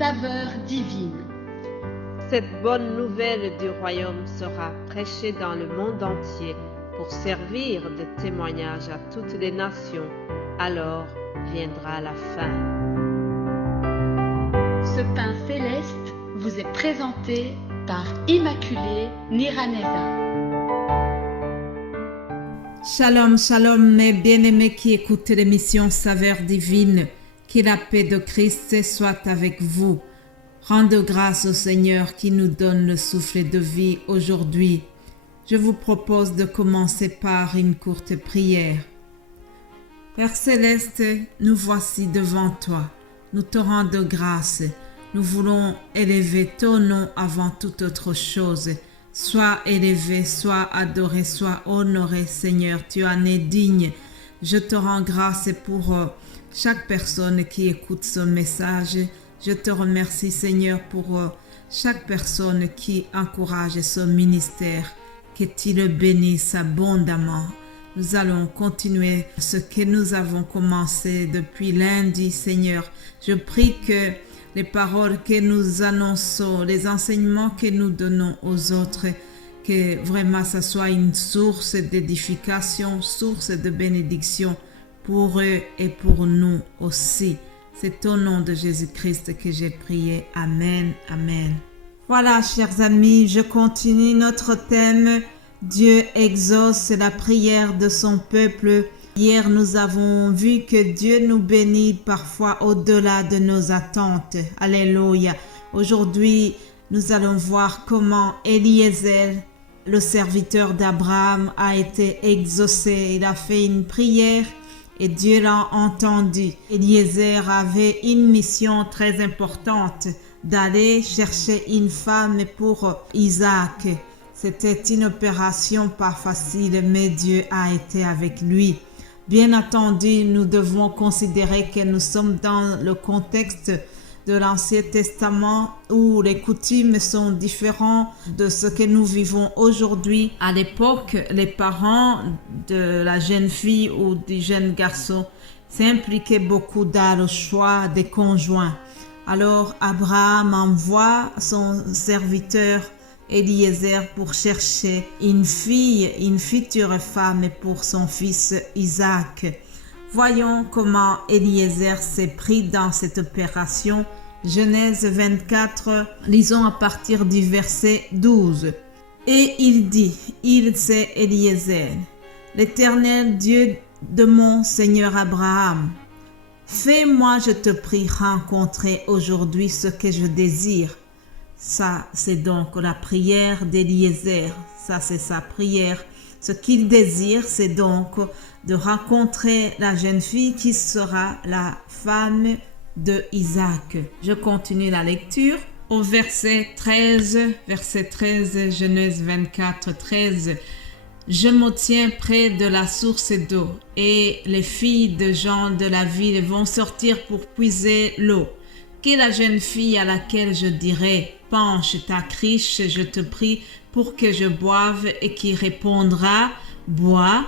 saveur divine. Cette bonne nouvelle du royaume sera prêchée dans le monde entier pour servir de témoignage à toutes les nations. Alors viendra la fin. Ce pain céleste vous est présenté par Immaculée Niraneza. Shalom, shalom, mes bien-aimés qui écoutent l'émission Saveur divine. Que la paix de Christ soit avec vous. Rendez grâce au Seigneur qui nous donne le souffle de vie aujourd'hui. Je vous propose de commencer par une courte prière. Père Céleste, nous voici devant toi. Nous te rendons grâce. Nous voulons élever ton nom avant toute autre chose. Sois élevé, sois adoré, sois honoré, Seigneur. Tu en es digne. Je te rends grâce pour chaque personne qui écoute ce message. Je te remercie, Seigneur, pour chaque personne qui encourage ce ministère. Que tu le bénisses abondamment. Nous allons continuer ce que nous avons commencé depuis lundi, Seigneur. Je prie que les paroles que nous annonçons, les enseignements que nous donnons aux autres, que vraiment ça soit une source d'édification, source de bénédiction pour eux et pour nous aussi. C'est au nom de Jésus-Christ que j'ai prié. Amen, amen. Voilà, chers amis, je continue notre thème. Dieu exauce la prière de son peuple. Hier, nous avons vu que Dieu nous bénit parfois au-delà de nos attentes. Alléluia. Aujourd'hui, nous allons voir comment Eliezer, le serviteur d'Abraham, a été exaucé. Il a fait une prière et Dieu l'a entendu. Eliezer avait une mission très importante d'aller chercher une femme pour Isaac. C'était une opération pas facile, mais Dieu a été avec lui. Bien entendu, nous devons considérer que nous sommes dans le contexte de l'Ancien Testament où les coutumes sont différentes de ce que nous vivons aujourd'hui. À l'époque, les parents de la jeune fille ou du jeune garçon s'impliquaient beaucoup dans le choix des conjoints. Alors, Abraham envoie son serviteur Eliezer pour chercher une fille, une future femme pour son fils Isaac. Voyons comment Eliezer s'est pris dans cette opération. Genèse 24, lisons à partir du verset 12. Et il dit, c'est Eliezer, l'Éternel Dieu de mon Seigneur Abraham. Fais-moi, je te prie, rencontrer aujourd'hui ce que je désire. Ça, c'est donc la prière d'Eliezer. Ça, c'est sa prière. Ce qu'il désire, c'est donc de rencontrer la jeune fille qui sera la femme de Isaac. Je continue la lecture au verset 13. Verset 13, Genèse 24, 13. Je me tiens près de la source d'eau et les filles de gens de la ville vont sortir pour puiser l'eau. Que la jeune fille à laquelle je dirai « Penche ta criche, je te prie, pour que je boive » et qui répondra « Bois »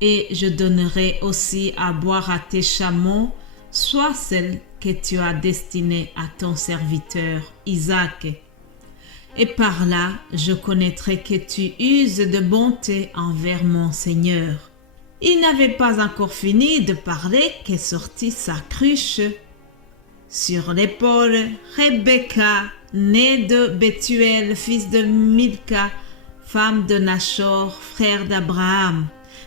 et je donnerai aussi à boire à tes chameaux, soit celle que tu as destinée à ton serviteur Isaac. Et par là, je connaîtrai que tu uses de bonté envers mon Seigneur. Il n'avait pas encore fini de parler que sortit sa cruche. Sur l'épaule, Rebecca, née de Bethuel, fils de Milca, femme de Nachor, frère d'Abraham.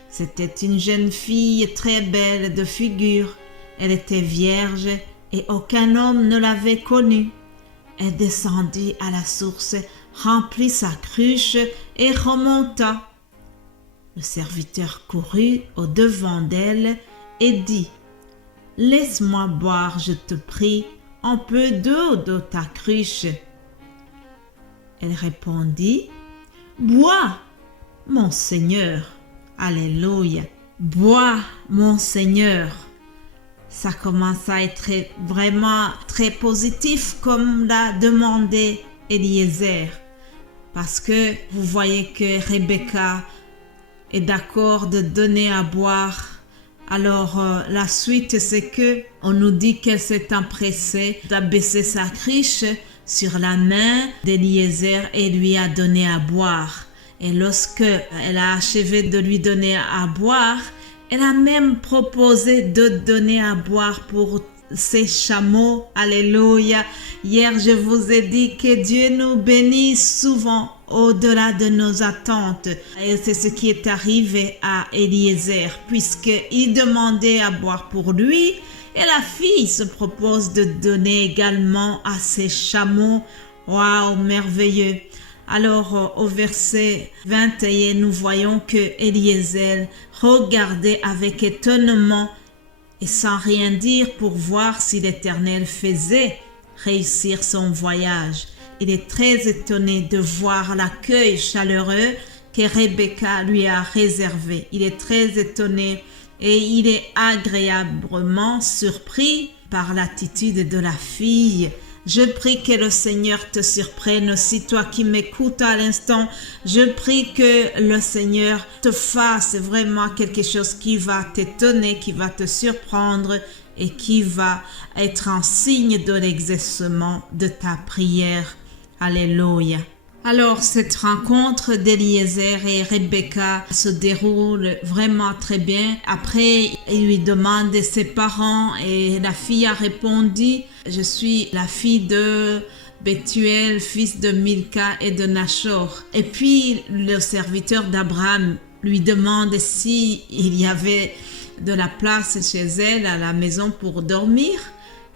C'était une jeune fille très belle de figure. Elle était vierge et aucun homme ne l'avait connue. Elle descendit à la source, remplit sa cruche et remonta. Le serviteur courut au-devant d'elle et dit « Laisse-moi boire, je te prie, un peu d'eau de ta cruche. » Elle répondit « Bois, mon Seigneur. » Alléluia. « Bois, mon Seigneur. » Ça commence à être vraiment très positif comme l'a demandé Eliezer. Parce que vous voyez que Rebecca est d'accord de donner à boire Alors, la suite, c'est que on nous dit qu'elle s'est empressée d'abaisser sa cruche sur la main d'Eliezer et lui a donné à boire. Et lorsque elle a achevé de lui donner à boire, elle a même proposé de donner à boire pour ses chameaux. Alléluia. Hier, je vous ai dit que Dieu nous bénisse souvent au-delà de nos attentes. Et c'est ce qui est arrivé à Eliezer, puisqu'il demandait à boire pour lui, et la fille se propose de donner également à ses chameaux. Waouh, merveilleux! Alors, au verset 21, nous voyons que Eliezer regardait avec étonnement et sans rien dire pour voir si l'Éternel faisait réussir son voyage. Il est très étonné de voir l'accueil chaleureux que Rebecca lui a réservé. Il est très étonné et il est agréablement surpris par l'attitude de la fille. Je prie que le Seigneur te surprenne aussi, toi qui m'écoutes à l'instant. Je prie que le Seigneur te fasse vraiment quelque chose qui va t'étonner, qui va te surprendre et qui va être un signe de l'exaucement de ta prière. Alléluia. Alors, cette rencontre d'Eliezer et Rebecca se déroule vraiment très bien. Après, il lui demande de ses parents et la fille a répondu « Je suis la fille de Bethuel, fils de Milca et de Nachor. » Et puis, le serviteur d'Abraham lui demande s'il y avait de la place chez elle à la maison pour dormir.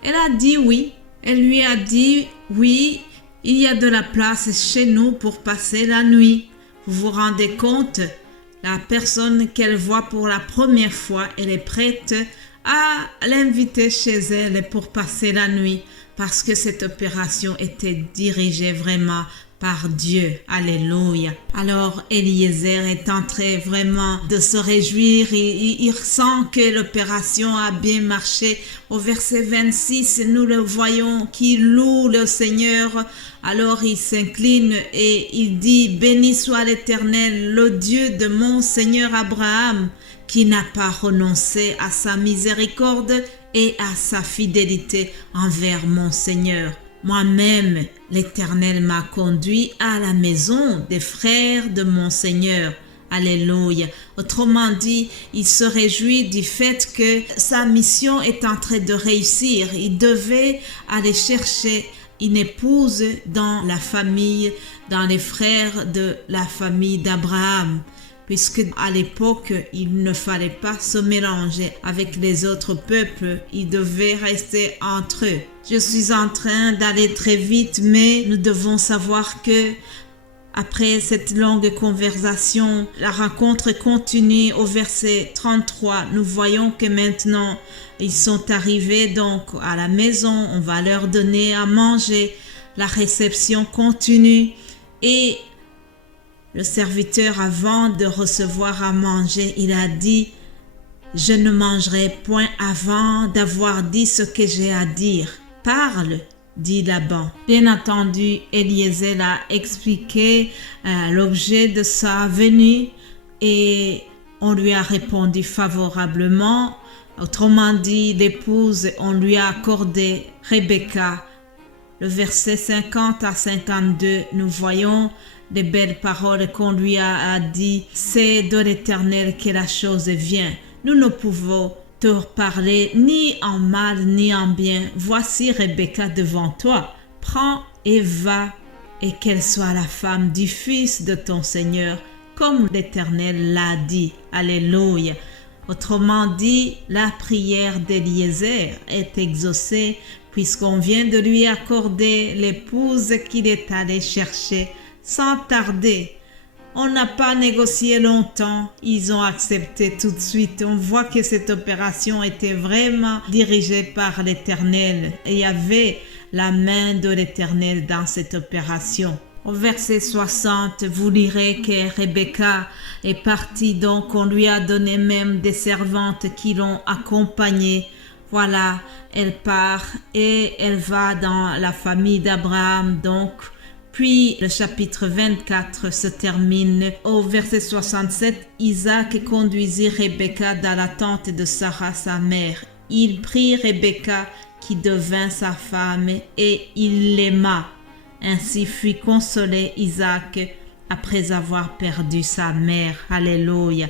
Elle a dit oui. Elle lui a dit oui. Il y a de la place chez nous pour passer la nuit. Vous vous rendez compte? La personne qu'elle voit pour la première fois, elle est prête à l'inviter chez elle pour passer la nuit parce que cette opération était dirigée vraiment par Dieu. Alléluia. Alors, Eliezer est en train vraiment de se réjouir. Il sent que l'opération a bien marché. Au verset 26, nous le voyons qui loue le Seigneur. Alors, il s'incline et il dit, « Béni soit l'Éternel, le Dieu de mon Seigneur Abraham, qui n'a pas renoncé à sa miséricorde et à sa fidélité envers mon Seigneur. Moi-même, l'Éternel m'a conduit à la maison des frères de mon Seigneur. » Alléluia. Autrement dit, il se réjouit du fait que sa mission est en train de réussir. Il devait aller chercher une épouse dans la famille, dans les frères de la famille d'Abraham, puisque à l'époque, il ne fallait pas se mélanger avec les autres peuples. Il devait rester entre eux. Je suis en train d'aller très vite, mais nous devons savoir que après cette longue conversation, la rencontre continue au verset 33. Nous voyons que maintenant, ils sont arrivés donc à la maison. On va leur donner à manger. La réception continue et le serviteur, avant de recevoir à manger, il a dit « Je ne mangerai point avant d'avoir dit ce que j'ai à dire. Parle !» dit Laban. Bien entendu, Eliezer a expliqué l'objet de sa venue et on lui a répondu favorablement. Autrement dit, l'épouse, on lui a accordé Rebecca. Le verset 50 à 52, nous voyons les belles paroles qu'on lui a dit. C'est de l'Éternel que la chose vient. Nous ne pouvons te parler ni en mal ni en bien. Voici Rebecca devant toi. Prends et va, et qu'elle soit la femme du fils de ton Seigneur, comme l'Éternel l'a dit. Alléluia. Autrement dit, la prière d'Eliezer est exaucée puisqu'on vient de lui accorder l'épouse qu'il est allé chercher sans tarder. On n'a pas négocié longtemps, ils ont accepté tout de suite. On voit que cette opération était vraiment dirigée par l'Éternel. Et il y avait la main de l'Éternel dans cette opération. Au verset 60, vous lirez que Rebecca est partie, donc on lui a donné même des servantes qui l'ont accompagnée. Voilà, elle part et elle va dans la famille d'Abraham, donc. puis le chapitre 24 se termine au verset 67. Isaac conduisit Rebecca dans la tente de Sarah sa mère. Il prit Rebecca qui devint sa femme et il l'aima. Ainsi fut consolé Isaac après avoir perdu sa mère. Alléluia.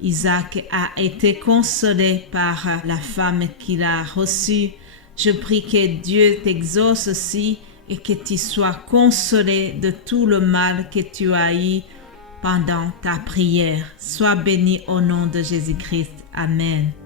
Isaac a été consolé par la femme qu'il a reçue. Je prie que Dieu t'exauce aussi et que tu sois consolé de tout le mal que tu as eu pendant ta prière. Sois béni au nom de Jésus-Christ. Amen.